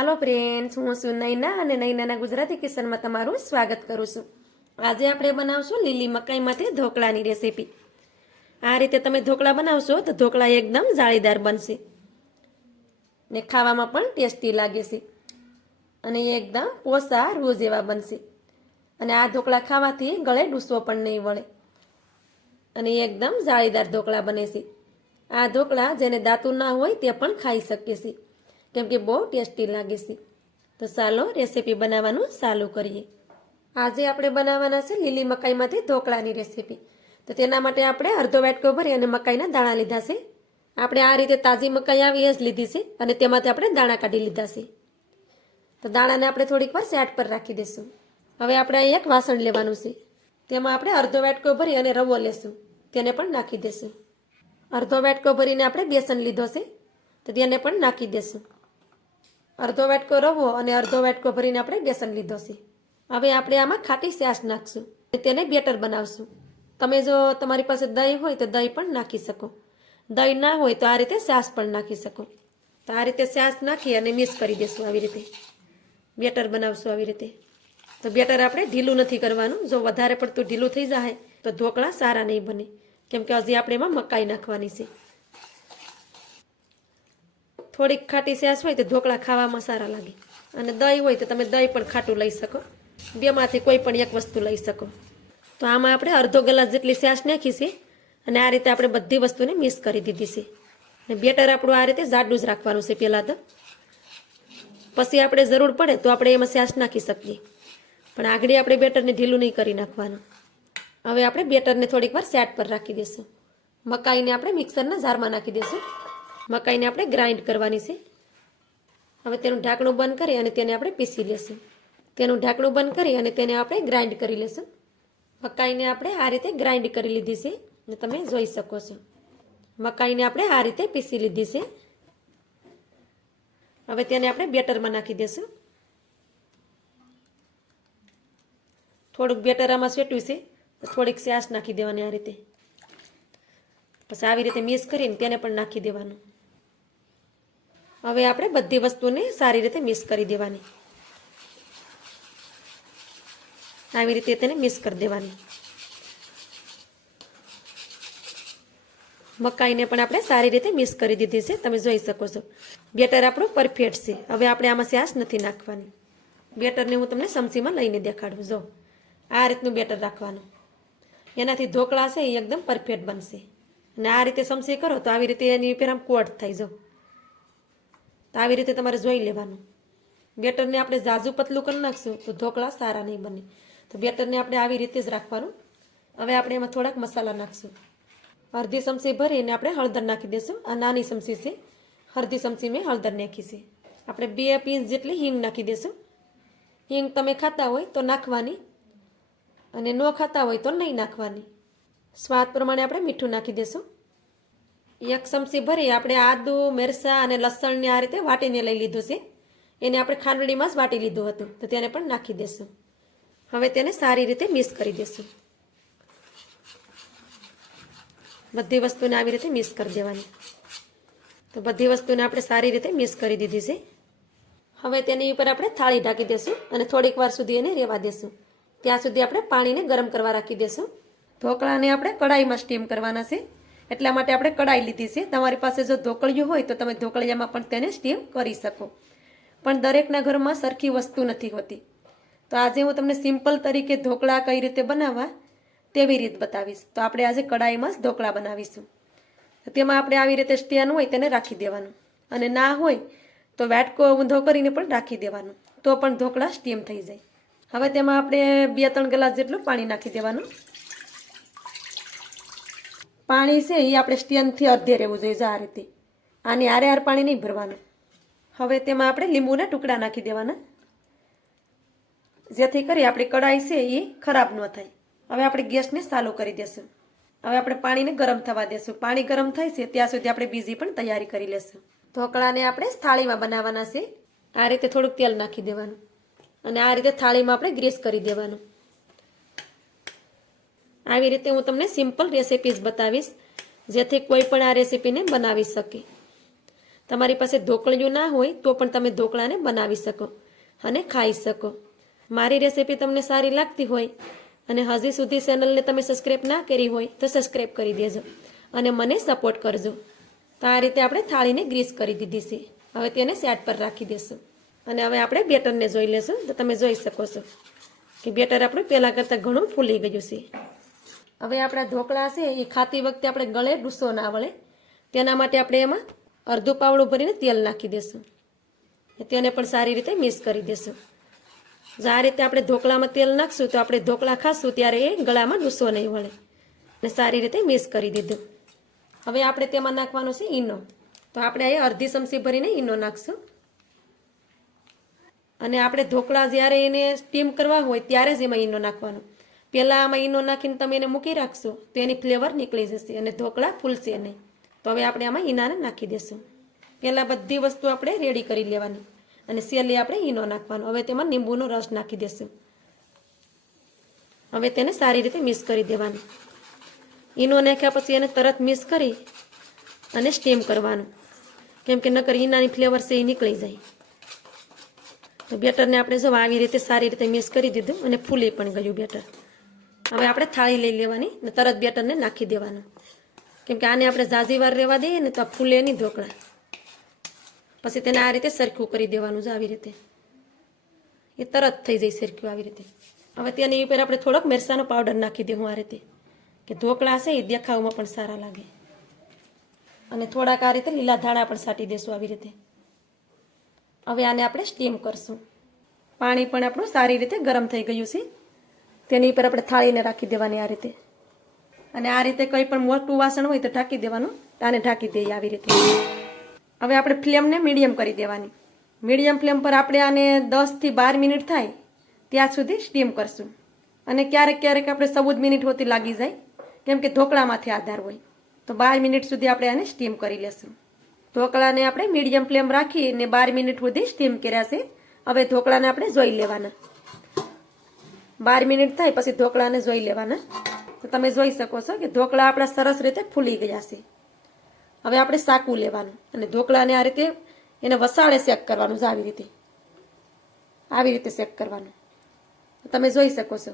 હાલો friends હું છું નૈના અને નૈનાના ગુજરાતી કિચનમાં તમારું સ્વાગત કરું છું. આજે આપણે બનાવશું લીલી મકાઈમાંથી ઢોકળાની રેસીપી. આ રીતે તમે ઢોકળા બનાવશો તો ઢોકળા એકદમ જાળીદાર બનશે ને ખાવામાં પણ ટેસ્ટી લાગે છે અને એકદમ પોસા રોજ એવા બનશે. અને આ ઢોકળા ખાવાથી ગળે ડૂસવો પણ નહીં વળે અને એકદમ જાળીદાર ઢોકળા બને છે. આ ઢોકળા જેને દાંતું ના હોય તે પણ ખાઈ શકે છે. કેમ કે બહુ ટેસ્ટી લાગે છે. તો ચાલો રેસીપી બનાવવાનું ચાલુ કરીએ. આજે આપણે બનાવવાના છે લીલી મકાઈમાંથી ઢોકળાની રેસીપી. તો તેના માટે આપણે અડધો વાટકો ભરી અને મકાઈના દાણા લીધા છે. આપણે આ રીતે તાજી મકાઈ આવી એ જ લીધી છે અને તેમાંથી આપણે દાણા કાઢી લીધા છે. તો દાણાને આપણે થોડીક વાર સેટ પર રાખી દઈશું. હવે આપણે અહીં એક વાસણ લેવાનું છે. તેમાં આપણે અડધો વાટકો ભરી અને રવો લેશું. તેને પણ નાખી દઈશું. અડધો વાટકો ભરીને આપણે બેસન લીધો છે. તો તેને પણ નાખી દઈશું. અડધો વાટકો રવો અને અડધો વાટકો ભરીને આપણે બેસન લીધો છે. હવે આપણે આમાં ખાટી છાશ નાખશું તેને બેટર બનાવશું. તમે જો તમારી પાસે દહીં હોય તો દહીં પણ નાખી શકો. દહીં ના હોય તો આ રીતે છાશ પણ નાખી શકો. તો આ રીતે છાશ નાખી અને મિક્સ કરી દઈશું આવી રીતે. બેટર બનાવશું આવી રીતે. તો બેટર આપણે ઢીલું નથી કરવાનું. જો વધારે પડતું ઢીલું થઈ જાય તો ઢોકળા સારા નહીં બને. કેમ કે હજી આપણે એમાં મકાઈ નાખવાની છે. થોડીક ખાટી છાશ હોય તો ઢોકળા ખાવામાં સારા લાગે. અને દહીં હોય તો તમે દહીં પણ ખાટું લઈ શકો. બેમાંથી કોઈ પણ એક વસ્તુ લઈ શકો. તો આમાં આપણે અડધો ગ્લાસ જેટલી છાશ નાખી છે અને આ રીતે આપણે બધી વસ્તુને મિક્સ કરી દીધી છે. અને બેટર આપણું આ રીતે જાડું જ રાખવાનું છે પહેલાં તો. પછી આપણે જરૂર પડે તો આપણે એમાં છાશ નાખી શકીએ. પણ આગળ આપણે બેટરને ઢીલું નહીં કરી નાખવાનું. હવે આપણે બેટરને થોડીક વાર સેટ પર રાખી દઈશું. મકાઈને આપણે મિક્સરના જારમાં નાખી દઈશું. મકાઈને આપણે ગ્રાઇન્ડ કરવાની છે. હવે તેનું ઢાંકણું બંધ કરી અને તેને આપણે પીસી લેશું. તેનું ઢાંકણું બંધ કરી અને તેને આપણે ગ્રાઇન્ડ કરી લેશું. મકાઈને આપણે આ રીતે ગ્રાઇન્ડ કરી લીધી છે અને તમે જોઈ શકો છો. મકાઈને આપણે આ રીતે પીસી લીધી છે. હવે તેને આપણે બેટરમાં નાખી દઈશું થોડુંક બેટર આમાં સેટ્યું છે થોડીક સ્યાસ નાખી દેવાની આ રીતે. પછી આવી રીતે મિક્સ કરીને તેને પણ નાખી દેવાનું. હવે આપણે બધી વસ્તુને સારી રીતે મિક્સ કરી દેવાની. આવી રીતે તેને મિક્સ કરી દેવાની. મકાઈને પણ આપણે સારી રીતે મિક્સ કરી દીધી છે. તમે જોઈ શકો છો. બેટર આપણું પરફેક્ટ છે. હવે આપણે આમાં સ્યાસ નથી નાખવાની. બેટરને હું તમને સમસીમાં લઈને દેખાડું. જો, આ રીતનું બેટર રાખવાનું. એનાથી ઢોકળા છે એ એકદમ પરફેક્ટ બનશે. અને આ રીતે સમસી કરો તો આવી રીતે એની ઉપર આમ કોટ થઈ જાવ તો આવી રીતે તમારે જોઈ લેવાનું. બેટરને આપણે ઝાઝું પતલું કરી નાખશું તો ઢોકળા સારા નહીં બને. તો બેટરને આપણે આવી રીતે જ રાખવાનું. હવે આપણે એમાં થોડાક મસાલા નાખશું. અડધી ચમચી ભરીને આપણે હળદર નાખી દઈશું આ નાની ચમચી છે. અડધી ચમચી મેં હળદર નાખી આપણે બે પીસ જેટલી હિંગ નાખી દઈશું હિંગ તમે ખાતા હોય તો નાખવાની અને ન ખાતા હોય તો નહીં નાખવાની. સ્વાદ પ્રમાણે આપણે મીઠું નાખી દઈશું એક ચમચી ભરી આપણે આદુ, મિરસા અને લસણને આ રીતે વાટીને લઈ લીધું છે. એને આપણે ખાંડડીમાં જ વાટી લીધું હતું. તો તેને પણ નાખી દઈશું હવે તેને સારી રીતે મિક્સ કરી દઈશું બધી વસ્તુને આવી રીતે મિક્સ કરી દેવાની. તો બધી વસ્તુને આપણે સારી રીતે મિક્સ કરી દીધી છે. હવે તેની ઉપર આપણે થાળી ઢાંકી દઈશું અને થોડીક વાર સુધી એને રહેવા દઈશું ત્યાં સુધી આપણે પાણીને ગરમ કરવા રાખી દઈશું ઢોકળાને આપણે કડાઈમાં સ્ટીમ કરવાના છે. એટલા માટે આપણે કડાઈ લીધી છે. તમારી પાસે જો ઢોકળિયું હોય તો તમે ઢોકળિયામાં પણ તેને સ્ટીમ કરી શકો. પણ દરેકના ઘરમાં સરખી વસ્તુ નથી હોતી. તો આજે હું તમને સિમ્પલ તરીકે ઢોકળા કઈ રીતે બનાવવા તેવી રીત બતાવીશ. તો આપણે આજે કડાઈમાં જ ઢોકળા બનાવીશું. તેમાં આપણે આવી રીતે સ્ટેન હોય તેને રાખી દેવાનું. અને ના હોય તો વાટકો ઊંધો કરીને પણ રાખી દેવાનું. તો પણ ઢોકળા સ્ટીમ થઈ જાય. હવે તેમાં આપણે બે ત્રણ ગ્લાસ જેટલું પાણી નાખી દેવાનું. પાણી છે એ આપણે સ્ટેનથી અડધે રહેવું જોઈએ આ રીતે. આની આરે આર પાણી નહીં ભરવાનું. હવે તેમાં આપણે લીંબુના ટુકડા નાખી દેવાના. જેથી કરી આપણી કડાઈ છે એ ખરાબ ન થાય. હવે આપણે ગેસને ચાલુ કરી દેશું. હવે આપણે પાણીને ગરમ થવા દેશું. પાણી ગરમ થાય છે, ત્યાં સુધી આપણે બીજી પણ તૈયારી કરી લેશું. ઢોકળાને આપણે થાળીમાં બનાવવાના છે. આ રીતે થોડુંક તેલ નાખી દેવાનું. અને આ રીતે થાળીમાં આપણે ગ્રીસ કરી દેવાનું. આવી રીતે હું તમને સિમ્પલ રેસિપીઝ બતાવીશ, જેથી કોઈ પણ આ રેસીપીને બનાવી શકે. તમારી પાસે ઢોકળિયું ના હોય તો પણ તમે ઢોકળાને બનાવી શકો અને ખાઈ શકો. મારી રેસીપી તમને સારી લાગતી હોય અને હજી સુધી ચેનલને તમે સબસ્ક્રાઈબ ના કરી હોય તો સબસ્ક્રાઈબ કરી દેજો અને મને સપોર્ટ કરજો. તો આ રીતે આપણે થાળીને ગ્રીસ કરી દીધી છે. હવે તેને સેટ પર રાખી દેશું. અને હવે આપણે બેટરને જોઈ લેશું. તો તમે જોઈ શકો છો કે બેટર આપણું પહેલાં કરતાં ઘણું ફૂલી ગયું છે. હવે આપણા ઢોકળા છે, એ ખાતી વખતે આપણે ગળે, ડૂસો ના વળે. તેના માટે આપણે એમાં અડધું પાવડું ભરીને તેલ નાખી દેશું. તેને પણ સારી રીતે મિક્સ કરી દેશું. જો રીતે આપણે ઢોકળામાં તેલ નાખશું, તો આપણે ઢોકળા ખાશું, ત્યારે એ ગળામાં ડૂસો નહીં વળે. અને સારી રીતે મિક્સ કરી દીધું. હવે આપણે તેમાં નાખવાનો છે ઈનો. તો આપણે અહીં અડધી ચમચી ભરીને ઈનો નાખશું. અને આપણે ઢોકળા જ્યારે એને સ્ટીમ કરવા હોય, ત્યારે જ એમાં ઈનો નાખવાનો. પહેલાં આમાં ઈનો નાખીને તમે એને મૂકી રાખશો, તો એની ફ્લેવર નીકળી જશે અને ઢોકળા ફૂલશે નહીં. તો હવે આપણે આમાં ઈનાને નાખી દેશું. પહેલાં બધી વસ્તુ આપણે રેડી કરી લેવાની અને સેલી આપણે ઈનો નાખવાનો. હવે તેમાં લીંબુનો રસ નાખી દેશું. હવે તેને સારી રીતે મિક્સ કરી દેવાનું. ઈનો નાખ્યા પછી એને તરત મિક્સ કરી અને સ્ટીમ કરવાનું. કેમ કે નકર ઈનાની ફ્લેવર છે એ નીકળી જાય. તો બેટરને આપણે જો આવી રીતે સારી રીતે મિક્સ કરી દીધું અને ફૂલી પણ ગયું બેટર. હવે આપણે થાળી લઈ લેવાની તરત બેટરને નાખી દેવાનું. કેમ કે આને આપણે ઝાઝીવાર રહેવા દઈએ ને તો ફૂલે નહીં ઢોકળા. પછી તેને આ રીતે સરખું કરી દેવાનું છે આવી રીતે. એ તરત થઈ જાય સરખું આવી રીતે. હવે તેની ઉપર આપણે થોડોક મરસાનો પાવડર નાખી દઉં આ રીતે. કે ઢોકળા છે એ દેખાવમાં પણ સારા લાગે. અને થોડાક આ રીતે લીલા ધાણા પણ સાટી દેશું આવી રીતે. હવે આને આપણે સ્ટીમ કરશું. પાણી પણ આપણું સારી રીતે ગરમ થઈ ગયું છે. તેની ઉપર આપણે થાળીને રાખી દેવાની આ રીતે. અને આ રીતે કંઈ પણ મોટું વાસણ હોય તો ઢાંકી દેવાનું આને ઢાંકી દઈએ આવી રીતે. હવે આપણે ફ્લેમને મીડિયમ કરી દેવાની. મીડિયમ ફ્લેમ પર આપણે આને દસથી બાર મિનિટ થાય, ત્યાં સુધી સ્ટીમ કરશું. અને ક્યારેક ક્યારેક આપણે ચૌદ મિનિટ હોતી લાગી જાય, કેમ કે ઢોકળામાંથી આધાર હોય. તો બાર મિનિટ સુધી આપણે આને સ્ટીમ કરી લેશું. ઢોકળાને આપણે મીડિયમ ફ્લેમ રાખીને બાર મિનિટ સુધી સ્ટીમ કર્યા છે. હવે ઢોકળાને આપણે જોઈ લેવાના. બાર મિનિટ થાય પછી ઢોકળાને જોઈ લેવાના. તો તમે જોઈ શકો છો કે ઢોકળા આપણા સરસ રીતે ફૂલી ગયા છે. હવે આપણે સાકું લેવાનું અને ઢોકળાને આ રીતે એને વસાળે શેક કરવાનું છે આવી રીતે. આવી રીતે શેક કરવાનું. તમે જોઈ શકો છો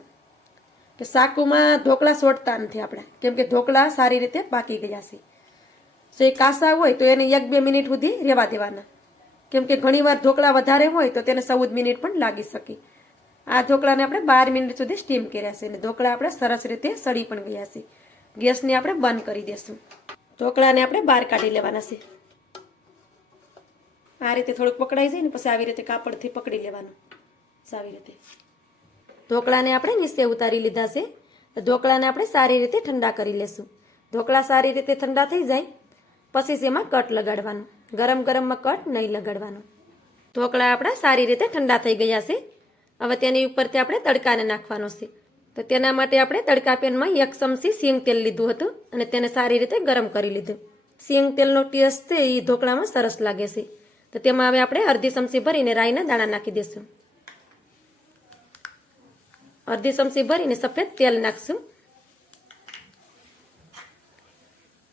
કે સાકુમાં ઢોકળા સોટતા નથી આપણા. કેમ કે ઢોકળા સારી રીતે પાકી ગયા છે. જો એ કાસા હોય તો એને એક બે મિનિટ સુધી રહેવા દેવાના. કેમ કે ઘણીવાર ઢોકળા વધારે હોય તો તેને ચૌદ મિનિટ પણ લાગી શકે. આ ઢોકળાને આપણે બાર મિનિટ સુધી સ્ટીમ કર્યા છે અને ઢોકળા આપણે સરસ રીતે સડી પણ ગયા છે. ગેસને આપણે બંધ કરી દઈશું ઢોકળાને આપણે બહાર કાઢી લેવાના છે. આ રીતે થોડુંક પકડાઈ જાય ને પછી આવી રીતે કાપડથી પકડી લેવાનું. આવી રીતે. ઢોકળાને આપણે નીચે ઉતારી લીધા છે. ઢોકળાને આપણે સારી રીતે ઠંડા કરી લેશું. ઢોકળા સારી રીતે ઠંડા થઈ જાય, પછી એમાં કટ લગાડવાનું. ગરમ ગરમમાં કટ નહીં લગાડવાનું. ઢોકળા આપણા સારી રીતે ઠંડા થઈ ગયા છે. હવે તેની ઉપરથી આપણે તડકાને નાખવાનો છે. તો તેના માટે આપણે તડકા પેનમાં એક ચમચી સિંગ તેલ લીધું હતું અને તેને સારી રીતે ગરમ કરી લીધું. સિંગ તેલનો ટેસ્ટ છે એ ઢોકળામાં સરસ લાગે છે. તો તેમાં હવે આપણે અડધી ચમચી ભરીને રાઈના દાણા નાખી દઈશું. અડધી ચમચી ભરીને સફેદ તેલ નાખશું.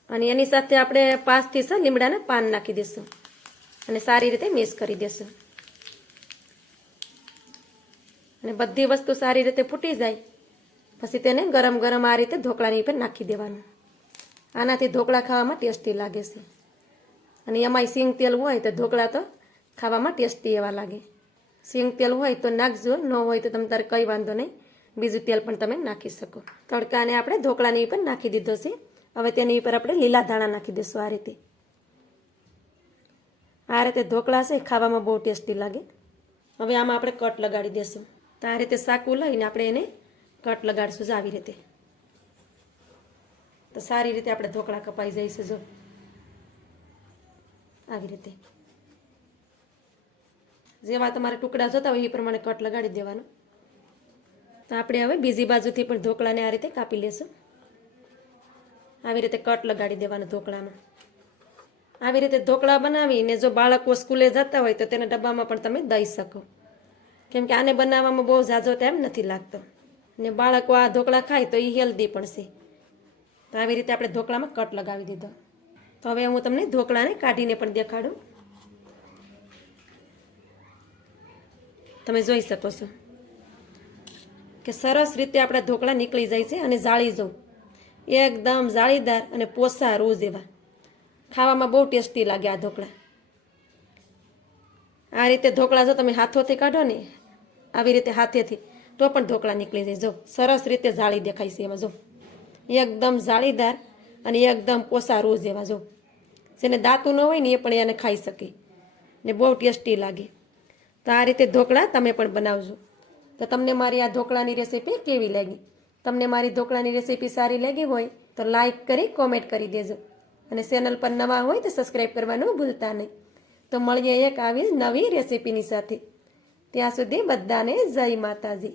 અને એની સાથે આપણે પાંચથી છ લીમડાના પાન નાખી દઈશું. અને સારી રીતે મિક્સ કરી દઈશું. અને બધી વસ્તુ સારી રીતે ફૂટી જાય, પછી તેને ગરમ ગરમ આ રીતે ઢોકળાની ઉપર નાખી દેવાનું. આનાથી ઢોકળા ખાવામાં ટેસ્ટી લાગે છે. અને એમાંય સિંગ તેલ હોય તો ઢોકળા તો ખાવામાં ટેસ્ટી એવા લાગે. સિંગ તેલ હોય તો નાખજો, ન હોય તો તમે તારે કંઈ વાંધો નહીં. બીજું તેલ પણ તમે નાખી શકો. તડકાને આપણે ઢોકળાની ઉપર નાખી દીધો છે. હવે તેની ઉપર આપણે લીલા ધાણા નાખી દઈશું આ રીતે. આ રીતે ઢોકળા છે ખાવામાં બહુ ટેસ્ટી લાગે. હવે આમાં આપણે કટ લગાડી દઈશું તો આ રીતે સાકું લઈને આપણે એને કટ લગાડશું જ આવી રીતે. તો સારી રીતે આપણે ઢોકળા કપાઈ જઈશું જો. આવી રીતે. જેવા તમારે ટુકડા જોતા હોય એ પ્રમાણે કટ લગાડી દેવાનું. તો આપણે હવે બીજી બાજુથી પણ ઢોકળાને આ રીતે કાપી લેશું. આવી રીતે કટ લગાડી દેવાનું ઢોકળામાં. આવી રીતે ઢોકળા બનાવીને જો બાળકો સ્કૂલે જતા હોય તો તેના ડબ્બામાં પણ તમે દઈ શકો. કેમ કે આને બનાવવામાં બહુ ઝાઝો ટાઈમ નથી લાગતો. ને બાળકો આ ઢોકળા ખાય તો એ હેલ્ધી પણ છે. તો આવી રીતે આપણે ઢોકળામાં કટ લગાવી દીધો. તો હવે હું તમને ઢોકળાને કાઢીને પણ દેખાડું. તમે જોઈ શકો છો કે સરસ રીતે આપણા ઢોકળા નીકળી જાય છે અને જાળી જવું. એકદમ જાળીદાર અને પોસા રોજ એવા ખાવામાં બહુ ટેસ્ટી લાગે આ ઢોકળા. આ રીતે ઢોકળા જો તમે હાથોથી કાઢો ને, આવી રીતે હાથેથી, તો પણ ઢોકળા નીકળી જાય. જો, સરસ રીતે જાળી દેખાય છે એમાં, જો. એકદમ જાળીદાર અને એકદમ પોસા રોજ એવા જો. જેને દાંતું ન હોય ને એ પણ એને ખાઈ શકે ને બહુ ટેસ્ટી લાગે. તો આ રીતે ઢોકળા તમે પણ બનાવજો. તો તમને મારી આ ઢોકળાની રેસીપી કેવી લાગી? તમને મારી ઢોકળાની રેસીપી સારી લાગી હોય તો લાઈક કરી, કોમેન્ટ કરી દેજો. અને ચેનલ પર નવા હોય તો સબસ્ક્રાઈબ કરવાનું ભૂલતા નહીં. તો મળીએ એક આવી નવી રેસીપીની સાથે. ત્યાં સુધી બધાને જય માતાજી.